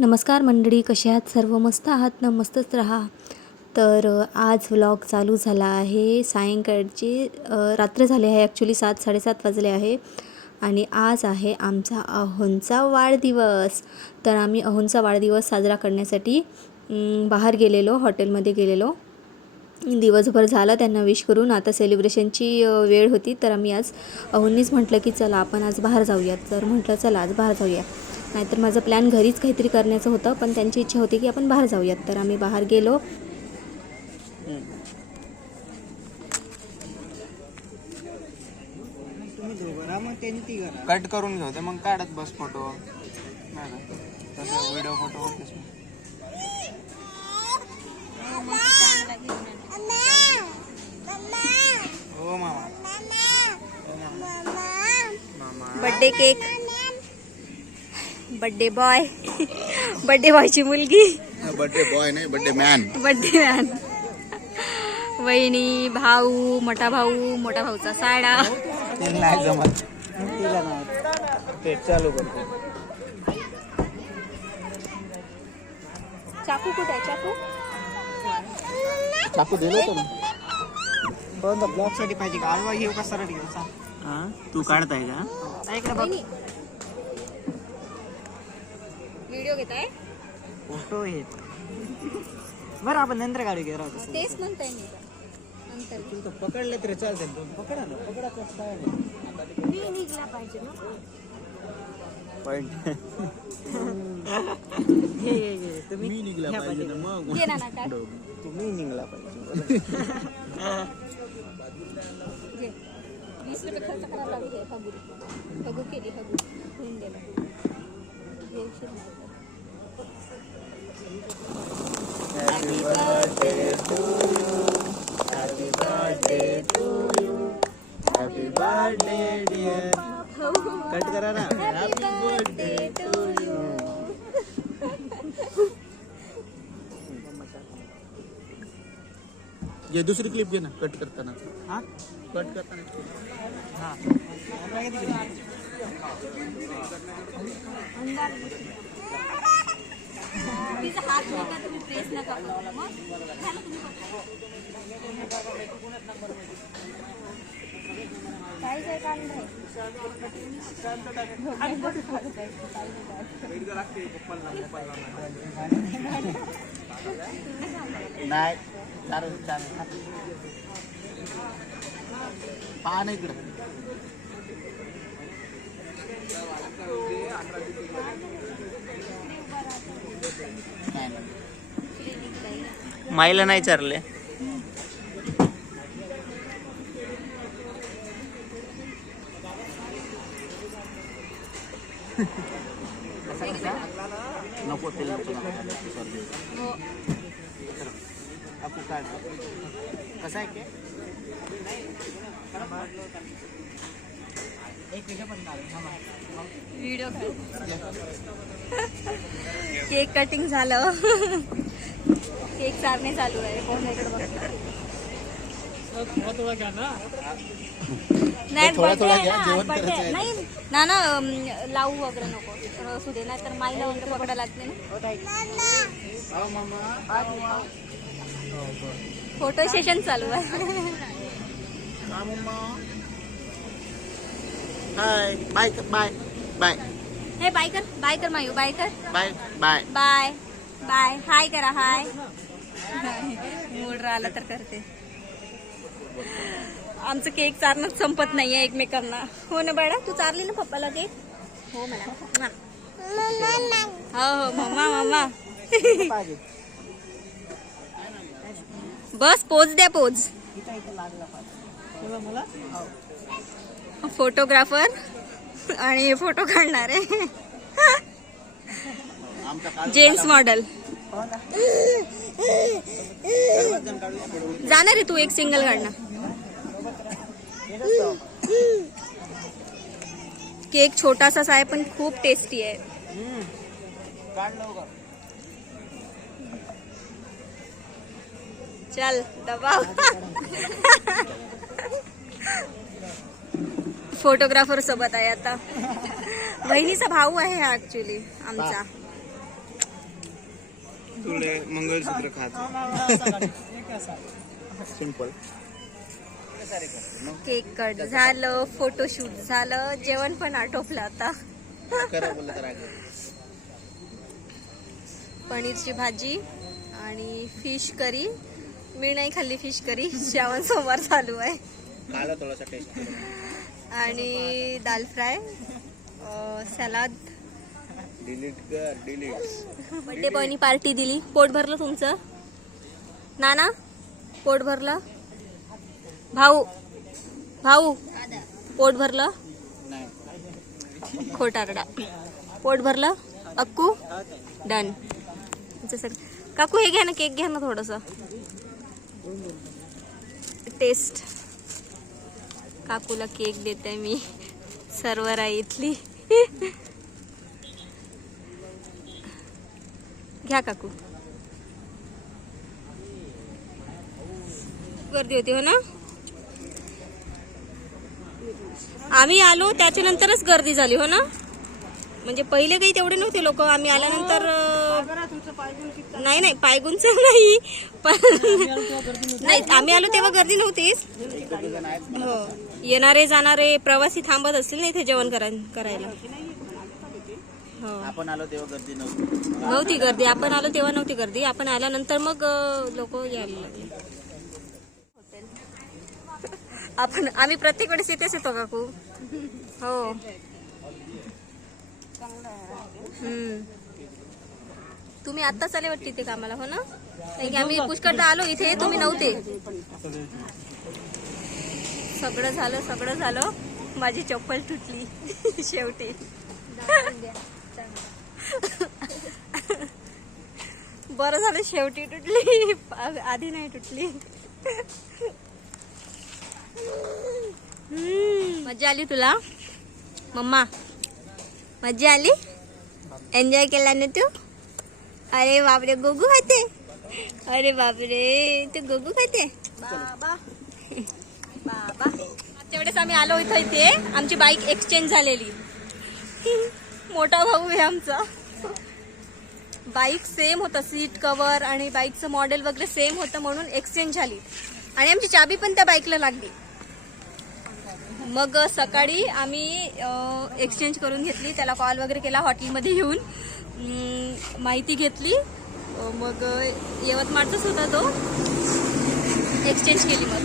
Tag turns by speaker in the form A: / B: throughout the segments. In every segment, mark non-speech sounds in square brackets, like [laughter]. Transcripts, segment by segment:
A: नमस्कार मंडळी कसे आहात सर्व? मस्त आहात ना? मस्तच राहा. तर आज व्लॉग चालू झाला आहे. सायंकाळची रात्र झाली आहे. ॲक्च्युली सात साडेसात वाजले आहे. आणि आज आहे आमचा अहोंचा वाढदिवस. तर आम्ही अहोंचा वाढदिवस साजरा करण्यासाठी बाहेर गेलेलो हॉटेलमध्ये गेलेलो. दिवसभर झाला त्यांना विश करून. आता सेलिब्रेशनची वेळ होती. तर आम्ही आज अहोंनीच म्हटलं की चला आपण आज बाहेर जाऊयात. तर म्हटलं चला आज बाहेर जाऊया. नाहीतर माझं प्लॅन घरीच काहीतरी करण्याचं होतं पण त्यांची इच्छा होती की आपण बाहेर जाऊयात. तर आम्ही बाहेर गेलो.
B: तुम्ही दोघं राहा मग त्यांनी ती करा
C: कट करून घेऊ मग काढत बस फोटो व्हिडिओ फोटो. हो मामा. हो मामा. मामा
A: birthday cake birthday boy. Birthday बॉयची मुलगी.
C: बर्थडे बॉय नाही बर्थडे मॅन.
A: Birthday man. वहिनी भाऊ मोठा भाऊ मोठा भाऊचा साडा.
C: ते नाही जमत.
B: ते चालू करतो.
A: चाकू कुठे आहे? चाकू?
C: चाकू दिलं होतं ना?
B: ब्लॉकसाठी पाहिजे का? आडवा घेऊ का? सरळ घेऊ? सांग
C: तू काढताय का?
B: इकडे बघ
A: व्हिडिओ घेत आहे
B: फोटो हे बरं आपण नंतर गाडी घेऊ राहतो
A: तेच म्हणताय मी. नंतर.
B: पकडले तरी चालते पकडा ना. पकडा कसं.
A: मी निघला पाहिजे ना.
C: पॉइंट
B: हे हे हे. तुम्ही
C: मी निघला
B: ह्या
C: पाहिजे ना. मग.
A: घे
B: तुम्ही निघला पाहिजे.
A: घे. वीस रुपये खर्च करायला लागले. हगू हगू केली हगू होऊन गेलं. घे, उशीर नाही.
C: हॅपी बर्थडे डिअर कट करा ना।
A: Happy birthday to you.
C: ये दुसरी क्लिप घे ना। कट करताना
B: हा?
C: कट करताना
B: हा।
A: तिचा हात नका तुम्ही प्रेस नका करू. मग झालं तुम्ही नाही.
C: नाही चालेल चालेल. पहा ना इकडं. नाही.
B: माईला नाही चारले
C: नको तेल नको.
A: हो
C: काढ कसं आहे
B: व्हिडिओ
A: केक कटिंग झालं. केक चारणे चालू आहे. कोण इकडे बघतो नाही ना. नाही ना लावू वगैरे नको. असू दे नाही तर माईला वगैरे पकडा लागते ना. फोटो सेशन चालू आहे.
C: हाय बाय बाय बाय
A: हे बाय कर बाय कर मायू बाय कर
C: bye bye
A: bye bye hi करा हाय मूड राहिला तर करते आमचं केक चारणंच संपत नाहीये एकमेकांना हो ना बाळा तू चारली ना पप्पाला केक हो म्हणा हो हो मम्मा मम्मा बस पोच द्या पोच फोटोग्राफर आणि फोटो काढणारे.
C: आहे काल
A: मॉडेल जाणार रे तू एक सिंगल काढणार केक छोटासाच आहे पण खूप टेस्टी आहे. चल दबाव. फोटोग्राफर सोबत आहे आता. बहिणीचा भाऊ आहे हा ऍक्च्युली आमचा.
C: तुले मंगळसूत्र खायचं सिंपल
A: केक कट झालं फोटोशूट झालं जेवण पण आटोपलं आता. पनीरची भाजी आणि फिश करी. मी नाही खाल्ली फिश करी श्रावण सोमवार चालू आहे.
C: टेस्ट
A: आणि दाल फ्राय सलाद.
C: डिलीट कर डिलीट
A: बड्डे बॉयनी पार्टी दिली. पोट भरलं तुमचं? नाना पोट भरलं? भाऊ भाऊ पोट भरलं?
C: नाही
A: खोटारडा पोट भरलं? अक्कू? डन. काकू हे घ्या ना केक घ्या ना थोडस. टेस्ट काकूला केक देते मी. सर्व इथली. घ्या काकू. गर्दी होती हो ना? आम्ही आलो त्याच्यानंतरच गर्दी झाली हो ना? म्हणजे पहिले काही तेवढे नव्हते लोक. आम्ही आल्यानंतर अं, नाही नाही पायगुंच नाही. पण नाही आम्ही आलो तेव्हा गर्दी नव्हतीच हो येणारे जाणारे प्रवासी थांबत असतील ना इथे जेवण करा करायला. हो.
C: आपण आलो तेव्हा गर्दी नव्हती.
A: नव्हती गर्दी. आपण आलो तेव्हा नव्हती गर्दी. आपण आल्यानंतर मग लोक यायला लागले. आपण आम्ही प्रत्येक वेळेस इथेच येतो काकू हो. तुम्ही आत्ताच आले वाटते इथे कामाला हो ना? कारण की आम्ही पुष्कळदा आलो इथे तुम्ही नव्हते. सगळं झालं सगळं झालं. माझी चप्पल तुटली. [laughs] शेवटी. बरं झालं शेवटी तुटली. आधी नाही तुटली. मजा आली तुला? मम्मा. मजा आली? एन्जॉय केला ना तू? अरे बापरे गोगू खाते? अरे बापरे तू गोगू खाते? बाबा. बाबा. मागच्या वेळेस आम्ही आलो इथं इथे. आमची बाईक एक्सचेंज झालेली. मोठा भाऊ आहे आमचा. बाईक सेम होता सीट कवर आणि बाईकचं मॉडेल वगैरे सेम होतं म्हणून एक्सचेंज झाली. आणि आमची चाबी पण त्या बाईकला लागली. मग सकाळी आम्ही एक्सचेंज करून घेतली त्याला कॉल वगैरे केला हॉटेलमध्ये येऊन माहिती घेतली. मग यवतमाळचाच होता तो. एक्सचेंज केली मग.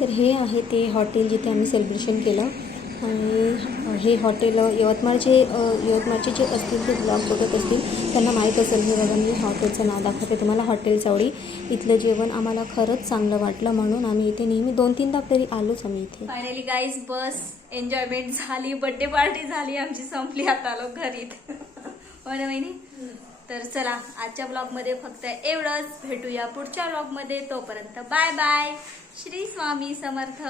A: तर हे आहे ते हॉटेल जिथे आम्ही सेलिब्रेशन केलं. आणि हे हॉटेल यवतमाळचे यवतमाळचे जे असतील ते ब्लॉग बघत असतील त्यांना माहीत असेल हे बघा मी हॉटेलचं नाव दाखवते तुम्हाला हॉटेल चावडी इथलं जेवण आम्हाला खरंच चांगलं वाटलं म्हणून आम्ही इथे नेहमी दोन तीनदा तरी आलोच आम्ही इथे. फायनली गाईज बस एन्जॉयमेंट झाली बर्थडे पार्टी झाली आमची संपली आता आलो घरी हो ना वहिनी? तर चला आजच्या ब्लॉगमध्ये फक्त एवढंच. भेटूया पुढच्या ब्लॉगमध्ये तोपर्यंत बाय बाय श्री स्वामी समर्थ.